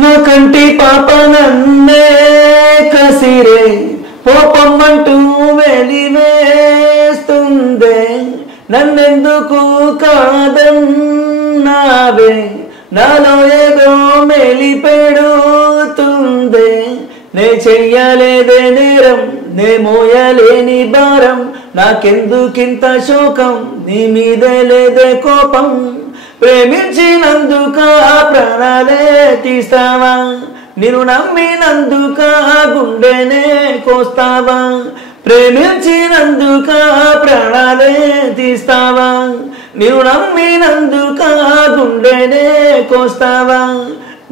నా కంటి పాప నన్నే కసిరే పోపమ్మంటూ వెలివేస్తుందే నన్నెందుకు కాదన్నావే నాలో ఏదో మెలిపెడుతుందే నే చెయ్యలేదే నేరం నే మోయలేని భారం నాకెందుకింత శోకం నీ మీదే లేదే కోపం ప్రేమించినందుక ప్రాణాలే తీస్తావా నిన్ను నమ్మినందుక గుండెనే కోస్తావా ప్రేమించినందుక ప్రాణాలే తీస్తావా నిన్ను నమ్మినందుక గుండెనే కోస్తావా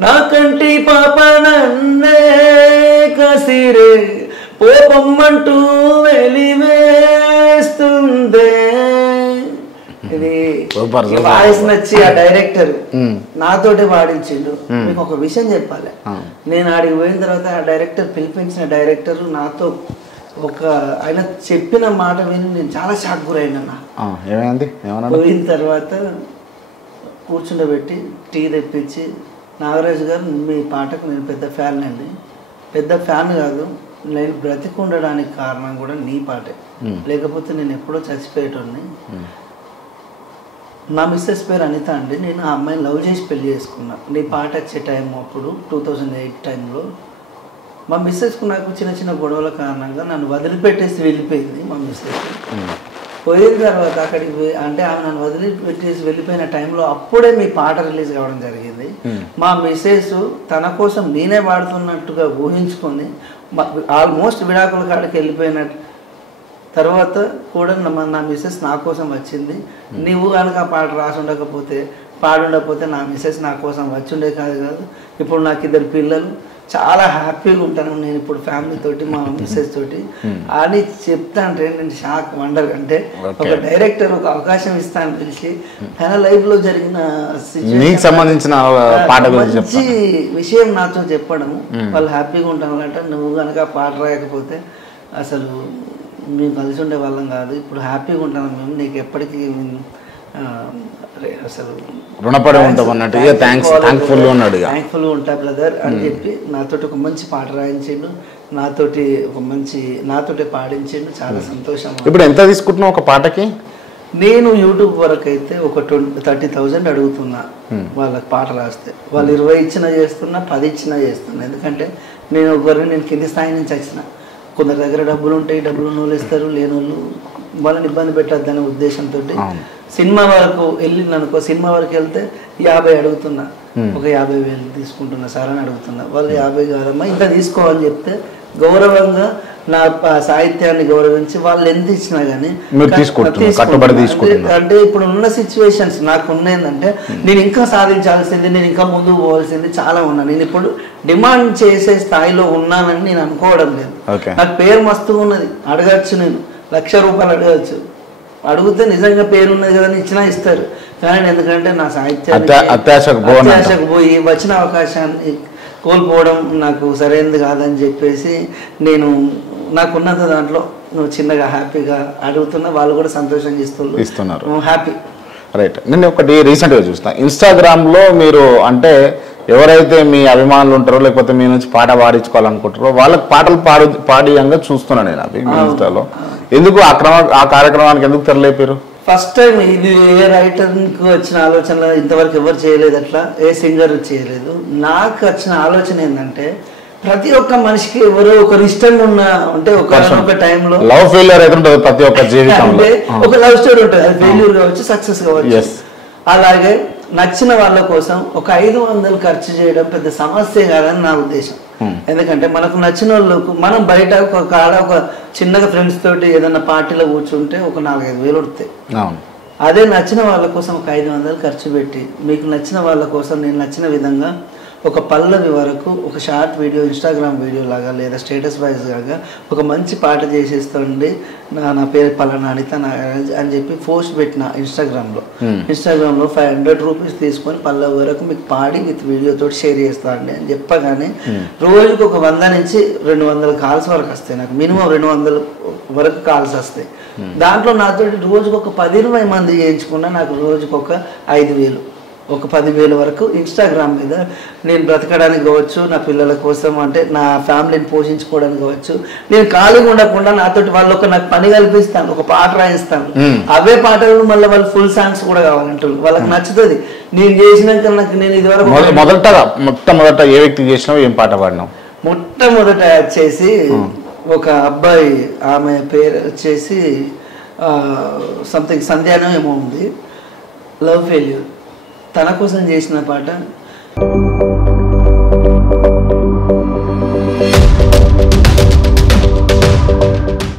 నా కంటి పాప నన్నే కసిరే పోపమ్మంటూ వెలివేస్తుందే. ఇది వాయిస్ నచ్చి ఆ డైరెక్టర్ నాతోటే వాడించిండు. మీకు ఒక విషయం చెప్పాలి, నేను ఆడికి పోయిన తర్వాత ఆ డైరెక్టర్ పిలిపించిన డైరెక్టర్ నాతో ఒక ఆయన చెప్పిన మాట విని నేను చాలా షాక్ గురైనా. పోయిన తర్వాత కూర్చుండబెట్టి టీ తెప్పించి నాగరాజు గారు మీ పాటకు నేను పెద్ద ఫ్యాన్ అండి, పెద్ద ఫ్యాన్ కాదు నేను బ్రతికుండడానికి కారణం కూడా నీ పాటే, లేకపోతే నేను ఎప్పుడో చచ్చిపోయేటోని. నా మిస్సెస్ పేరు అనిత అండి, నేను ఆ అమ్మాయిని లవ్ చేసి పెళ్లి చేసుకున్నా నీ పాట వచ్చే టైం అప్పుడు 2008 టైంలో. మా మిస్సెస్కు నాకు చిన్న చిన్న గొడవల కారణంగా నన్ను వదిలిపెట్టేసి వెళ్ళిపోయింది మా మిస్సెస్. పోయిన తర్వాత అక్కడికి అంటే ఆమె నన్ను వదిలిపెట్టేసి వెళ్ళిపోయిన టైంలో అప్పుడే మీ పాట రిలీజ్ కావడం జరిగింది. మా మిస్సెస్ తన కోసం నేనే పాడుతున్నట్టుగా ఊహించుకొని ఆల్మోస్ట్ విడాకుల కాడికి వెళ్ళిపోయినట్టు తర్వాత కూడా నా మిస్సెస్ నా కోసం వచ్చింది. నువ్వు కనుక ఆ పాట రాసి ఉండకపోతే పాడుండకపోతే నా మిస్సెస్ నా కోసం వచ్చిండే కాదు. ఇప్పుడు నాకు 2 పిల్లలు, చాలా హ్యాపీగా ఉంటాను నేను ఇప్పుడు ఫ్యామిలీ తోటి మా మిస్సెస్ తోటి అని చెప్తా. అంటే నేను షాక్ వండర్ అంటే ఒక డైరెక్టర్ ఒక అవకాశం ఇస్తాను తెలిసి తన లైఫ్ లో జరిగిన సంబంధించిన మంచి విషయం నాతో చెప్పడం, వాళ్ళు హ్యాపీగా ఉంటాను అంటే నువ్వు కనుక పాట రాయకపోతే అసలు మేము కలిసి ఉండే వాళ్ళం కాదు, ఇప్పుడు హ్యాపీగా ఉంటాను మేము, నీకు ఎప్పటికీ అసలు రుణపడి ఉంటాం అన్నట్టు థ్యాంక్ఫుల్గా ఉంటా బ్రదర్ అని చెప్పి నాతోటి ఒక మంచి పాట రాయించిండు, నాతోటి పాడించిండు. చాలా సంతోషం. ఇప్పుడు ఎంత తీసుకుంటున్నావు ఒక పాటకి? నేను యూట్యూబ్ వరకు అయితే ఒక 30,000 అడుగుతున్నా వాళ్ళకి పాట రాస్తే. వాళ్ళు 20 ఇచ్చినా చేస్తున్నా, 10 ఇచ్చినా చేస్తున్నా. ఎందుకంటే నేను కింది స్థాయి నుంచి వచ్చిన. కొందరి దగ్గర డబ్బులు ఉంటాయి, డబ్బులు నోళ్ళు ఇస్తారు, లేనోళ్ళు వాళ్ళని ఇబ్బంది పెట్టద్దనే ఉద్దేశంతో సినిమా వరకు వెళ్ళింది అనుకో, సినిమా వరకు వెళ్తే 50 అడుగుతున్నా, ఒక 50,000 తీసుకుంటున్నా సార్ అని అడుగుతున్నా. వాళ్ళు 50 కాదమ్మా ఇంత తీసుకోవాలని చెప్తే గౌరవంగా నా సాహిత్యాన్ని గౌరవించి వాళ్ళు ఎంత ఇచ్చినా కానీ అంటే ఇప్పుడు ఉన్న సిచ్యువేషన్స్ నాకు ఉన్నేందంటే నేను ఇంకా సాధించాల్సింది, నేను ఇంకా ముందుకు పోవాల్సింది చాలా ఉన్నా. నేను ఇప్పుడు డిమాండ్ చేసే స్థాయిలో ఉన్నానని నేను అనుకోవడం లేదు. నాకు పేరు మస్తుగా ఉన్నది, అడగచ్చు, నేను ₹1,00,000 అడగచ్చు, అడిగితే నిజంగా పేరు ఉన్నది కదా ఇచ్చినా ఇస్తారు. కానీ ఎందుకంటే నా సాహిత్యాన్ని అత్యాశకు పోయి వచ్చిన అవకాశాన్ని కోల్పోవడం నాకు సరైనది కాదని చెప్పేసి నేను నాకున్నంత దాంట్లో నువ్వు చిన్నగా హ్యాపీగా అడుగుతున్నా, వాళ్ళు కూడా సంతోషంగా ఇస్తున్నారు, హ్యాపీ. రైట్. నేను ఒకటి రీసెంట్గా చూస్తా ఇన్స్టాగ్రామ్లో, మీరు అంటే ఎవరైతే మీ అభిమానులు ఉంటారో లేకపోతే మీ నుంచి పాట పాడించుకోవాలనుకుంటారో వాళ్ళకి పాటలు పాడియంగా చూస్తున్నాను నేను అవి ఇన్స్టాలో. ఎందుకు ఆ కార్యక్రమానికి ఎందుకు తెరలేపారు? ఫస్ట్ టైం ఇది ఏ రైటర్కి వచ్చిన ఆలోచన ఇంతవరకు ఎవరు చేయలేదు, అట్లా ఏ సింగర్ చేయలేదు. నాకు వచ్చిన ఆలోచన ఏంటంటే ప్రతి ఒక్క మనిషికి ఎవరో ఒకరు ఇష్టంగా ఉన్న అంటే ఒక టైంలో లవ్ ఫెయిల్యూర్ అయితే ఉంటుంది ప్రతి ఒక్క జీవితంలో, ఒక లవ్ స్టోరీ ఉంటుంది, అది ఫెయిల్యూర్ కావచ్చు, సక్సెస్ కావచ్చు. అలాగే నచ్చిన వాళ్ళ కోసం ఒక 500 ఖర్చు చేయడం పెద్ద సమస్య కాదని నా ఉద్దేశం. ఎందుకంటే మనకు నచ్చిన వాళ్ళకు మనం బయట ఒక కాడ ఒక చిన్నగా ఫ్రెండ్స్ తోటి ఏదన్నా పార్టీలో కూర్చుంటే ఒక 4-5 వస్తాయి. అదే నచ్చిన వాళ్ళ కోసం ఒక 500 ఖర్చు పెట్టి మీకు నచ్చిన వాళ్ళ కోసం నేను నచ్చిన విధంగా ఒక పల్లవి వరకు ఒక షార్ట్ వీడియో, ఇన్స్టాగ్రామ్ వీడియో లాగా లేదా స్టేటస్ వైజ్ లాగా ఒక మంచి పాట చేసేస్తుండే నా పేరు పలానా అనిత అని చెప్పి పోస్ట్ పెట్టిన ఇన్స్టాగ్రామ్లో 500 రూపీస్ తీసుకొని పల్లవి వరకు మీకు పాడి విత్ వీడియోతో షేర్ చేస్తా అండి అని చెప్పగానే రోజుకి ఒక 100 నుంచి 200 కాల్స్ వరకు వస్తాయి. నాకు మినిమం 200 వరకు కాల్స్ వస్తాయి. దాంట్లో నాతో రోజుకు ఒక 10-20 మంది చేయించుకున్నా నాకు రోజుకు ఒక 5,000 ఒక 10,000 వరకు ఇన్స్టాగ్రామ్ మీద నేను బ్రతకడానికి కావచ్చు, నా పిల్లల కోసం అంటే నా ఫ్యామిలీని పోషించుకోవడానికి కావచ్చు, నేను ఖాళీగా ఉండకుండా నాతోటి వాళ్ళు నాకు పని కల్పిస్తాను, ఒక పాట రాయిస్తాను. అవే పాటలు మళ్ళీ వాళ్ళు ఫుల్ సాంగ్స్ కూడా కావాలంటారు, వాళ్ళకి నచ్చుతుంది. నేను చేసినాక నాకు నేను ఇదివరకు మొట్టమొదట ఏ వ్యక్తి చేసినావు, ఏం పాట పాడినావు? మొట్టమొదట వచ్చేసి ఒక అబ్బాయి, ఆమె పేరు వచ్చేసి సంథింగ్ సంధ్యానో ఏమో ఉంది, లవ్ ఫెయిల్యూర్, తన కోసం చేసిన పాట.